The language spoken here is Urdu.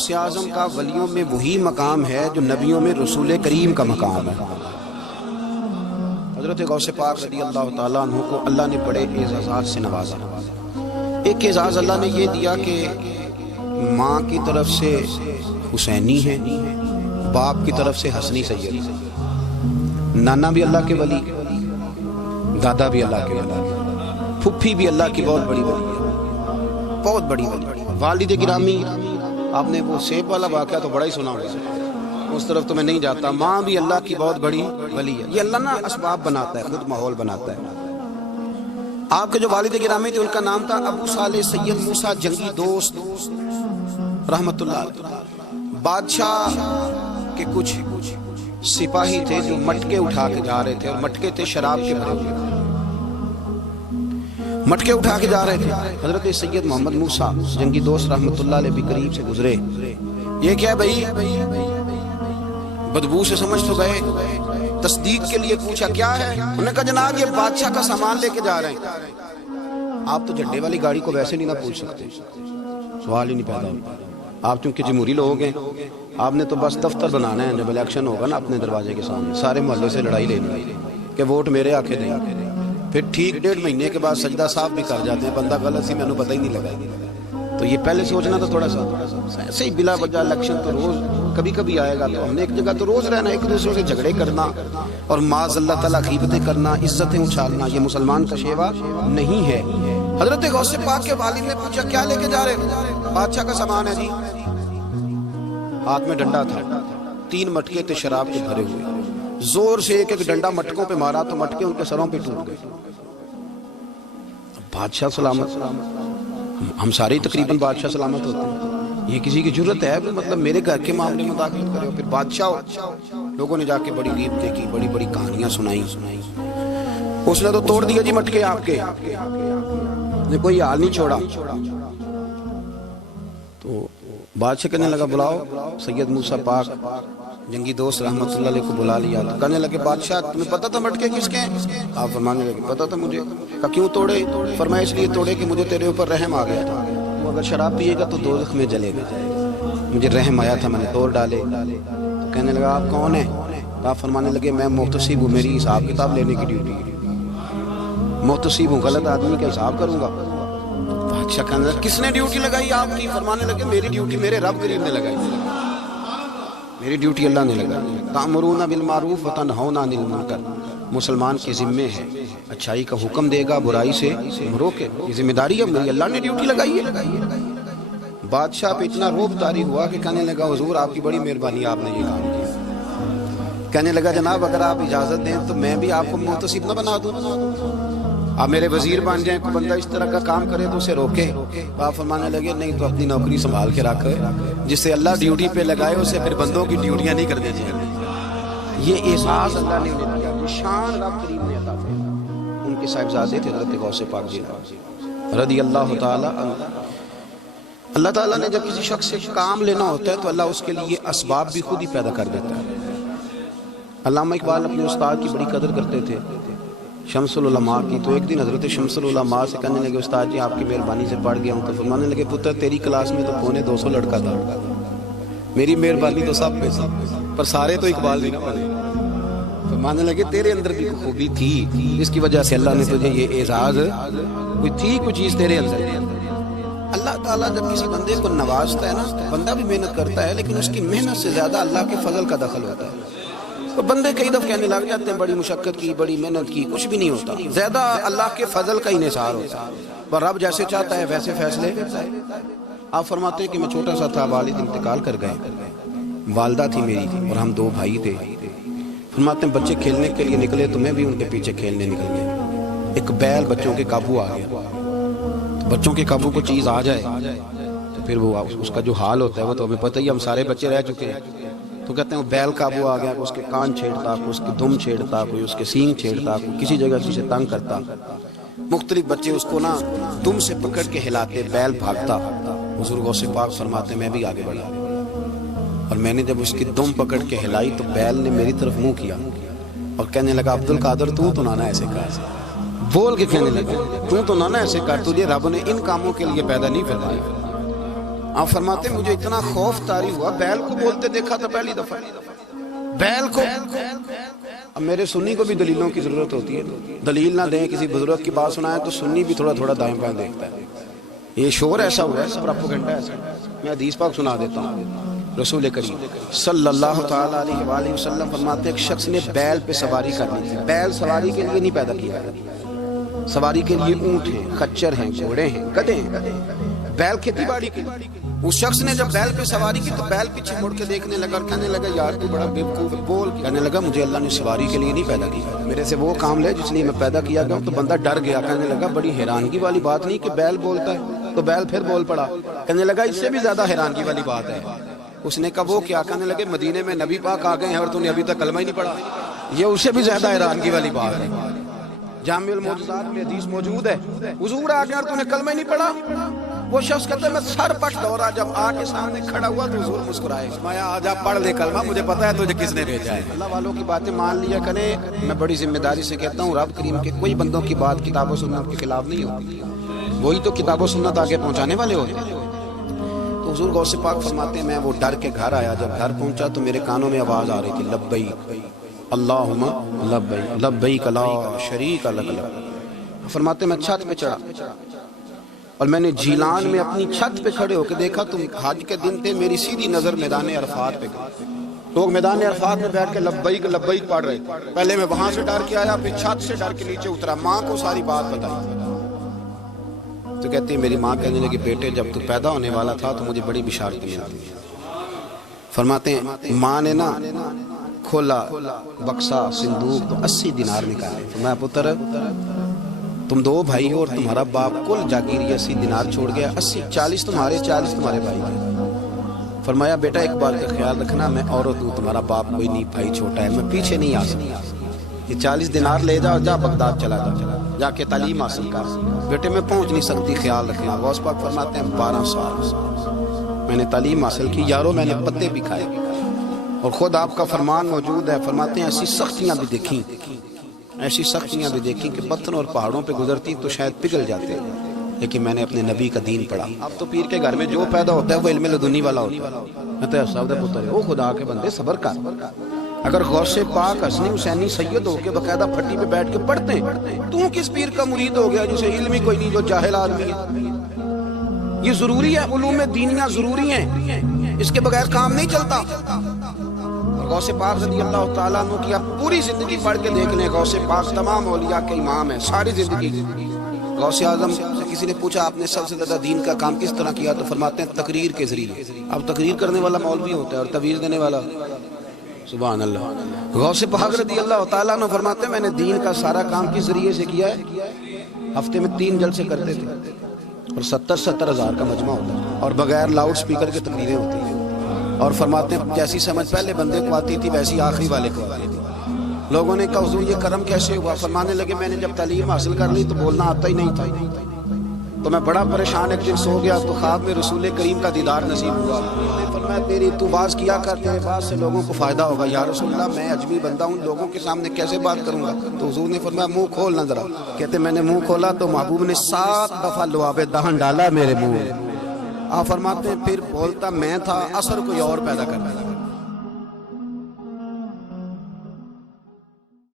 غوث اعظم کا ولیوں میں وہی مقام ہے جو نبیوں میں رسول کریم کا مقام ہے۔ حضرت غوث پاک رضی اللہ تعالیٰ عنہ کو اللہ نے بڑے اعزازات سے نوازا۔ ایک اعزاز اللہ نے یہ دیا کہ ماں کی طرف سے حسینی ہے، باپ کی طرف سے حسنی سید، نانا بھی اللہ کے ولی، دادا بھی اللہ کے ولی، پھپھی بھی اللہ کی بہت بڑی ولی ہے، بہت بڑی ولی۔ والد گرامی، آپ نے وہ سیب والا واقعہ تو بڑا ہی سنا ہوگا، اس طرف تو میں نہیں جاتا۔ ماں بھی اللہ کی بہت بڑی ولی ہے۔ یہ اللہ نا اسباب بناتا ہے، خود ماحول بناتا ہے۔ آپ کے جو والد گرامی تھے ان کا نام تھا ابو صالح سید موسیٰ جنگی دوست رحمت اللہ علیہ۔ بادشاہ کے کچھ سپاہی تھے جو مٹکے اٹھا کے جا رہے تھے، اور مٹکے تھے شراب کے بھرے ہوئے، مٹکے اٹھا کے جا رہے تھے۔ حضرت سید محمد موسیٰ جنگی دوست رحمت اللہ علیہ بھی قریب سے گزرے۔ یہ کیا بھائی؟ بدبو سے سمجھ تو گئے، تصدیق کے لیے پوچھا کیا ہے؟ انہوں نے کہا جناب یہ بادشاہ کا سامان لے کے جا رہے ہیں۔ آپ تو جھنڈے والی گاڑی کو ویسے نہیں نہ پوچھ سکتے، سوال ہی نہیں پیدا ہوتا۔ آپ چونکہ جمہوری لوگ ہیں، آپ نے تو بس دفتر بنانا ہے، جب الیکشن ہوگا نا اپنے دروازے کے سامنے سارے محلے سے لڑائی لینی ہے کہ ووٹ میرے آکے دیں۔ پھر ٹھیک 1.5 مہینے کے بعد سجدہ صاف بھی کر جاتے ہیں، بندہ غلط سی میں نے پتہ ہی نہیں لگا۔ تو یہ پہلے سوچنا تو تھوڑا سا ایسے ہی بلا وجہ الیکشن تو روز کبھی کبھی آئے گا، تو ہم نے ایک جگہ تو روز رہنا، ایک دوسرے سے جھگڑے کرنا اور معاذ اللہ تعالیٰ غیبتیں کرنا، عزتیں اچھالنا، یہ مسلمان کا شیوا نہیں ہے۔ حضرت غوث پاک کے والد نے پوچھا کیا لے کے جا رہے ہیں؟ بادشاہ کا سامان ہے جی۔ ہاتھ میں ڈنڈا تھا، 3 مٹکے تھے شراب کے بھرے ہوئے، زور سے ایک ایک ڈنڈا مٹکوں پہ مارا تو مٹکے ان کے سروں پہ ٹوٹ گئے۔ بادشاہ سلامت، ہم سارے تقریباً بادشاہ سلامت ہوتے ہیں، یہ کسی کی جرت ہے مطلب میرے گھر کے معاملے میں داخل کرے ہو؟ پھر بادشاہ لوگوں نے جا کے بڑی غیبتیں کی، بڑی بڑی کہانیاں سنائی۔ اس نے تو توڑ دیا جی مٹکے آپ کے، نے کوئی حال نہیں چھوڑا۔ تو بادشاہ کہنے لگا بلاؤ سید موسیٰ پاک جنگی دوست رحمت اللہ علیہ کو بلا لیا۔ تو کہنے لگے بادشاہ تمہیں پتہ تھا مٹکے کس کے ہیں؟ آپ فرمانے لگے پتہ تھا مجھے۔ کہا کیوں توڑے؟ فرمایا اس لیے توڑے کہ مجھے تیرے اوپر رحم آ گیا تھا، وہ اگر شراب پیے گا تو دوزخ میں جلے گا، مجھے رحم آیا تھا میں نے توڑ ڈالے۔ تو کہنے لگا آپ کون ہیں؟ آپ فرمانے لگے میں محتسب ہوں، میری حساب کتاب لینے کی ڈیوٹی ہے، محتسب ہوں، غلط آدمی کا حساب کروں گا۔ بادشاہ کہنے لگا کس نے ڈیوٹی لگائی آپ کی؟ فرمانے لگے میری ڈیوٹی میرے رب کریم نے لگائی، میری ڈیوٹی اللہ نے لگائی۔ تأمرون بالمعروف وتنہون عن المنکر، مسلمان کے ذمے ہے اچھائی کا حکم دے گا، برائی سے روکے، یہ ذمہ داری ہے میری، اللہ نے ڈیوٹی لگائی ہے۔ بادشاہ پہ اتنا روب طاری ہوا کہ کہنے لگا حضور آپ کی بڑی مہربانی، آپ نے یہ کام کیا۔ کہنے لگا جناب اگر آپ اجازت دیں تو میں بھی آپ کو محتسب نہ بنا دوں، آپ میرے وزیر بن جائیں، کوئی بندہ اس طرح کا کام کرے تو اسے روکے۔ آپ فرمانے لگے نہیں تو اپنی نوکری سنبھال کے رکھ، جسے اللہ ڈیوٹی پہ لگائے اسے پھر بندوں کی ڈیوٹیاں نہیں کرنے چاہیے۔ یہ احساس اللہ نے انہیں دیا، یہ شان رب کریم نے عطا فرمائی۔ ان کے صاحبزادے تھے حضرت غوث پاک جی رضی اللہ تعالیٰ عنہ۔ اللہ تعالیٰ نے جب کسی شخص سے کام لینا ہوتا ہے تو اللہ اس کے لیے اسباب بھی خود ہی پیدا کر دیتا ہے۔ علامہ اقبال اپنے استاد کی بڑی قدر کرتے تھے، شمس العلماء کی۔ تو ایک دن حضرت شمس العلماء سے کہنے لگے استاد جی آپ کی مہربانی سے پڑھ گیا ہوں۔ تو فرمانے لگے پتر تیری کلاس میں تو 250 لڑکا تھا، میری مہربانی تو سب پہ تھی، پر سارے تو اقبال نہیں نہ پڑھے۔ فرمانے لگے تیرے اندر بھی خوبی تھی، اس کی وجہ سے اللہ نے تجھے یہ اعزاز، کوئی تھی کوئی چیز تیرے اندر۔ اللہ تعالیٰ جب کسی بندے کو نوازتا ہے نا، بندہ بھی محنت کرتا ہے لیکن اس کی محنت سے زیادہ اللہ کے فضل کا دخل ہوتا ہے۔ تو بندے کئی دفعہ کہنے لگ جاتے ہیں بڑی مشقت کی، بڑی محنت کی، کچھ بھی نہیں ہوتا، زیادہ اللہ کے فضل کا انحصار ہوتا ہے، پر رب جیسے چاہتا ہے ویسے فیصلے۔ آپ فرماتے ہیں کہ میں چھوٹا سا تھا، والد انتقال کر گئے، والدہ تھی میری اور ہم 2 بھائی تھے۔ فرماتے ہیں بچے کھیلنے کے لیے نکلے تو میں بھی ان کے پیچھے کھیلنے نکل گیا۔ ایک بیل بچوں کے قابو آ گیا، بچوں کے قابو کو چیز آ جائے تو پھر وہ اس کا جو حال ہوتا ہے وہ تو ہمیں پتہ ہی، ہم سارے بچے رہ چکے ہیں۔ تو کہتے ہیں وہ بیل قابو آ گیا، اس کے کان چھیڑتا، کوئی اس کی دم چھیڑتا، کوئی اس کے سینگ چھیڑتا، کوئی کسی جگہ سے اسے تنگ کرتا۔ مختلف بچے اس کو نا دم سے پکڑ کے ہلاتے، بیل بھاگتا۔ حضور غوث پاک فرماتے میں بھی آگے بڑھا اور میں نے جب اس کی دم پکڑ کے ہلائی تو بیل نے میری طرف منہ کیا اور کہنے لگا عبدالقادر تو نانا ایسے کر، بول کے کہنے لگا تو نانا ایسے کر، تجھے رب نے ان کاموں کے لیے پیدا نہیں فرمایا۔ آپ فرماتے ہیں مجھے اتنا خوف طاری ہوا، بیل کو بولتے دیکھا تھا پہلی دفعہ، بیل کو۔ اب میرے سنی کو بھی دلیلوں کی ضرورت ہوتی ہے، دلیل نہ دیں، کسی بزرگ کی بات سنائیں تو سنی بھی تھوڑا تھوڑا دائیں بائیں دیکھتا ہے۔ یہ شور ایسا ہوا ہے، پروپیگنڈا ایسا ہے۔ میں حدیث پاک سنا دیتا ہوں، رسول کریم صلی اللہ تعالی علیہ وآلہ وسلم فرماتے ہیں ایک شخص نے بیل پہ سواری کرنی تھی۔ بیل سواری کے لیے نہیں پیدا کیا گیا، سواری کے لیے اونٹ ہیں، خچر ہیں، گھوڑے ہیں، گدھے ہیں، بیل کھیتی باڑی کے لیے۔ اس شخص نے جب بیل پہ سواری کی تو بیل پیچھے مڑ کے دیکھنے لگا اور کہنے لگا یار تو بڑا بیوقوف بول، کہنے لگا مجھے اللہ نے سواری کے لیے نہیں پیدا کیا، میرے سے وہ کام لے جس لیے میں پیدا کیا گیا ہوں۔ تو بندہ ڈر گیا، کہنے لگا بڑی حیرانگی والی بات نہیں کہ بیل بولتا ہے، تو بیل پھر بول پڑا۔ کہنے لگا اس سے بھی زیادہ حیرانگی والی بات ہے۔ اس نے کہا وہ کیا؟ کہنے لگے مدینے میں نبی پاک آ گئے ہیں اور تو نے ابھی تک کلمہ ہی نہیں پڑھا، یہ اس سے بھی زیادہ حیرانگی والی بات ہے۔ جامع المعجزات میں حدیث موجود ہے، حضور آ گئے اور تو نے کلمہ ہی نہیں پڑھا۔ وہ شخص کہتا ہے میں سر پٹ دوڑا، جب آ کے سامنے کھڑا ہوا تو حضور مسکرائے، فرمایا آج آپ پڑھ لے کلمہ، مجھے پتا ہے تجھے کس نے بھیجا ہے۔ اللہ والوں کی باتیں مان لیا کریں، میں بڑی ذمہ داری سے کہتا ہوں، رب کریم کے کوئی بندوں کی بات کتاب و سنت کے خلاف نہیں ہوتی، وہی تو کتاب و سنت آگے پہنچانے والے ہوتے ہیں۔ تو حضور غوث پاک فرماتے ہیں میں وہ ڈر کے گھر آیا، جب گھر پہنچا تو میرے کانوں میں آواز آ رہی تھی لبیک اللہم لبیک لبیک لا شریک لک لبیک۔ فرماتے ہیں میں چھت پہ چڑھا اور میں نے جیلان میں اپنی چھت پہ کھڑے ہو کے دیکھا، تم حج کے دن تھے، میری سیدھی نظر میدان عرفات پہ گئی، لوگ میدان عرفات میں بیٹھ کے لبیک لبیک پڑھ رہے تھے۔ پہلے میں وہاں سے ڈر کے آیا، پھر چھت سے ڈر کے نیچے اترا، ماں کو ساری بات بتائی تو کہتی ہے میری ماں کہنے لگی بیٹے جب تو پیدا ہونے والا تھا تو مجھے بڑی بشارت ملی۔ فرماتے ہیں ماں نے نا کھولا بکسا صندوق تو 80 دینار نکالے، فرمایا پتر تم دو بھائی ہو اور تمہارا باپ کل جاگیری 80 دینار چھوڑ گیا، 80 40 تمہارے 40 تمہارے بھائی کے۔ فرمایا بیٹا ایک بات کا خیال رکھنا، میں عورت ہوں، تمہارا باپ کوئی نہیں، بھائی چھوٹا ہے، میں پیچھے نہیں آ سکتا، یہ 40 دینار لے جا، جا بغداد چلا جا کے تعلیم حاصل کر، بیٹے میں پہنچ نہیں سکتی، خیال رکھنا۔ غوث پاک فرماتے ہیں 12 سال میں نے تعلیم حاصل کی یارو، میں نے پتے بھی کھائے، اور خود آپ کا فرمان موجود ہے، فرماتے ہیں ایسی سختیاں بھی دیکھیں، ایسی سختیاں بھی دیکھیں کہ پتھروں اور پہاڑوں پہ گزرتی تو شاید پگھل جاتے، لیکن میں نے اپنے نبی کا دین پڑھا۔ اب تو پیر کے گھر میں جو پیدا ہوتا ہے وہ علم لدنی والا ہوتا ہے، میں تو صاحب دا پتر ہے، او خدا کے بندے صبر کر۔ اگر غوث پاک حسنی حسینی سید ہو کے باقاعدہ پھٹی پہ بیٹھ کے پڑھتے ہیں، تو کس پیر کا مرید ہو گیا جسے علم ہی کوئی نہیں، جو جاہل آدمی ہے؟ یہ ضروری ہے، علوم دینیاں ضروری ہیں، اس کے بغیر کام نہیں چلتا۔ غوث پاک رضی اللہ تعالیٰ عنہ کی آپ پوری زندگی پڑھ کے دیکھ لیں، غوث پاک تمام اولیاء کے امام ہیں، ساری زندگی۔ غوث اعظم سے کسی نے پوچھا آپ نے سب سے زیادہ دین کا کام کس طرح کیا، تو فرماتے ہیں تقریر کے ذریعے۔ اب تقریر کرنے والا مولوی ہوتا ہے اور تویز دینے والا، سبحان اللہ۔ غوث پاک رضی اللہ تعالیٰ عنہ فرماتے ہیں میں نے دین کا سارا کام کس ذریعے سے کیا ہے، ہفتے میں 3 جلسے کرتے تھے اور 70 ہزار کا مجمع ہوتا ہے اور بغیر لاؤڈ سپیکر کے تقریریں ہوتی ہیں، اور فرماتے ہیں جیسی سمجھ پہلے بندے کو آتی تھی ویسی آخری والے کو آتی تھی۔ لوگوں نے کہا حضور یہ کرم کیسے ہوا؟ فرمانے لگے میں نے جب تعلیم حاصل کر لی تو بولنا آتا ہی نہیں تھا، تو میں بڑا پریشان، ایک دن سو گیا تو خواب میں رسول کریم کا دیدار نصیب ہوا۔ فرمایا تیری تو باز کیا کر، تیرے باز سے لوگوں کو فائدہ ہوگا۔ یا رسول اللہ میں اجمی بندہ ہوں، لوگوں کے سامنے کیسے بات کروں گا؟ تو حضور نے فرمایا منہ کھول نہ ذرا۔ کہتے میں نے منہ کھولا تو محبوب نے 7 دفعہ لعاب دہن ڈالا میرے منہ میں۔ آپ فرماتے ہیں پھر بولتا میں تھا، اثر کوئی اور پیدا کرتا۔